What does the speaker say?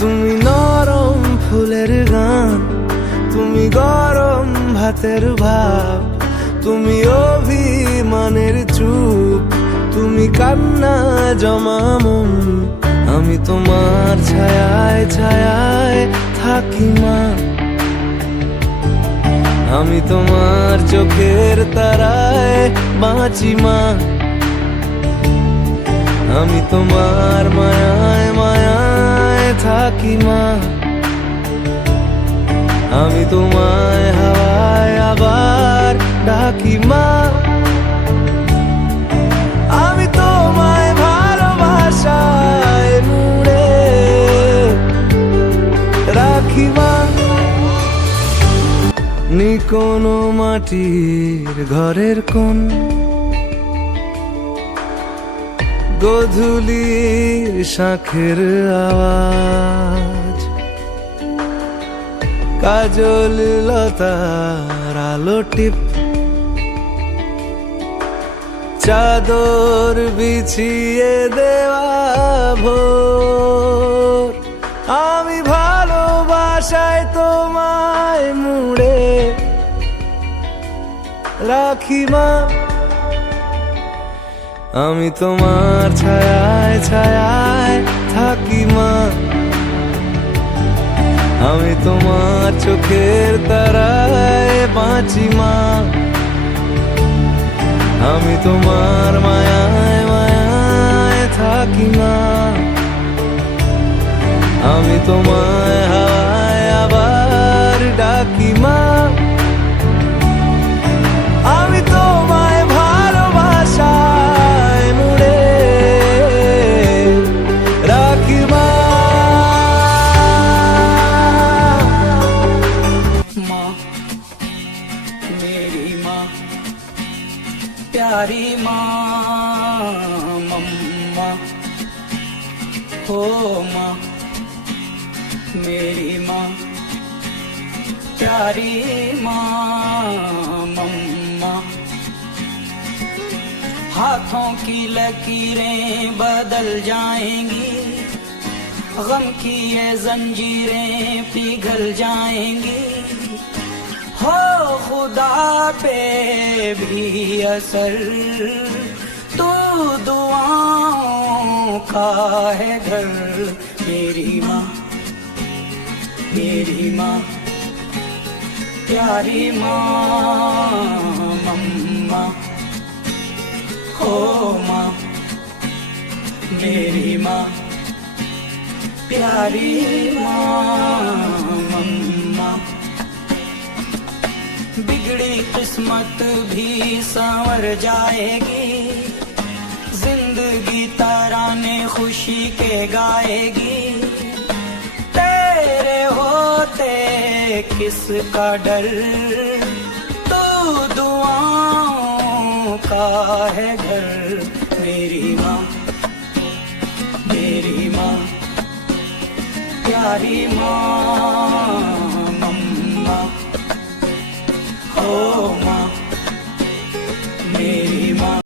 তুমি নরম ফুলের গান, তুমি গরম ভাতের ভাব, তুমি অভিমানের চুপ, তুমি কান্না জমা মন। আমি তোমার ছায়ায় ছায়ায় থাকি মা, আমি তোমার চোখের তারায় বাঁচি মা, আমি তোমার মায়ায় মায়ায় থাকি মা, আমি তোমায় হাওয়ায় আবার ডাকি মা, আমি তোমায় ভালোবাসায় মুড়ে রাখি মা। নি কোনো মাটির ঘরের কোন, গোধূলির শাঁখের আওয়াজ, কাজল লতার আলো টিপ, চাদর বিছিয়ে দেওয়া ভোর। আমি ভালোবাসায় তোমায় মুড়ে রাখি মা, আমি তোমার ছায়ায় ছায়ায় থাকি মা, আমি তোমার চোখের তারায় বাঁচি মা, আমি তোমার মায়ায় মায়ায় থাকি মা, আমি তোমায় হাওয়ায় আবার ডাকি মা, আমি তোমায় ভালোবাসায় মুড়ে রাখি মা। माँ मेरी माँ प्यारी माँ, मम्मा हो माँ मेरी माँ प्यारी माँ, मम्मा। हाथों की लकीरें बदल जाएंगी, गम की ये जंजीरें पिघल जाएंगी, हो खुदा पे भी असर तू दुआओं का है घर। मेरी माँ मेरी माँ प्यारी माँ, मम्मा हो माँ मेरी माँ प्यारी माँ, मम्मा। बिगड़ी किस्मत भी संवर जाएगी, जिंदगी तराने खुशी के गाएगी, तेरे होते किसका डर, तू दुआओं का है घर। मेरी माँ मेरी माँ प्यारी माँ, मम्मा हो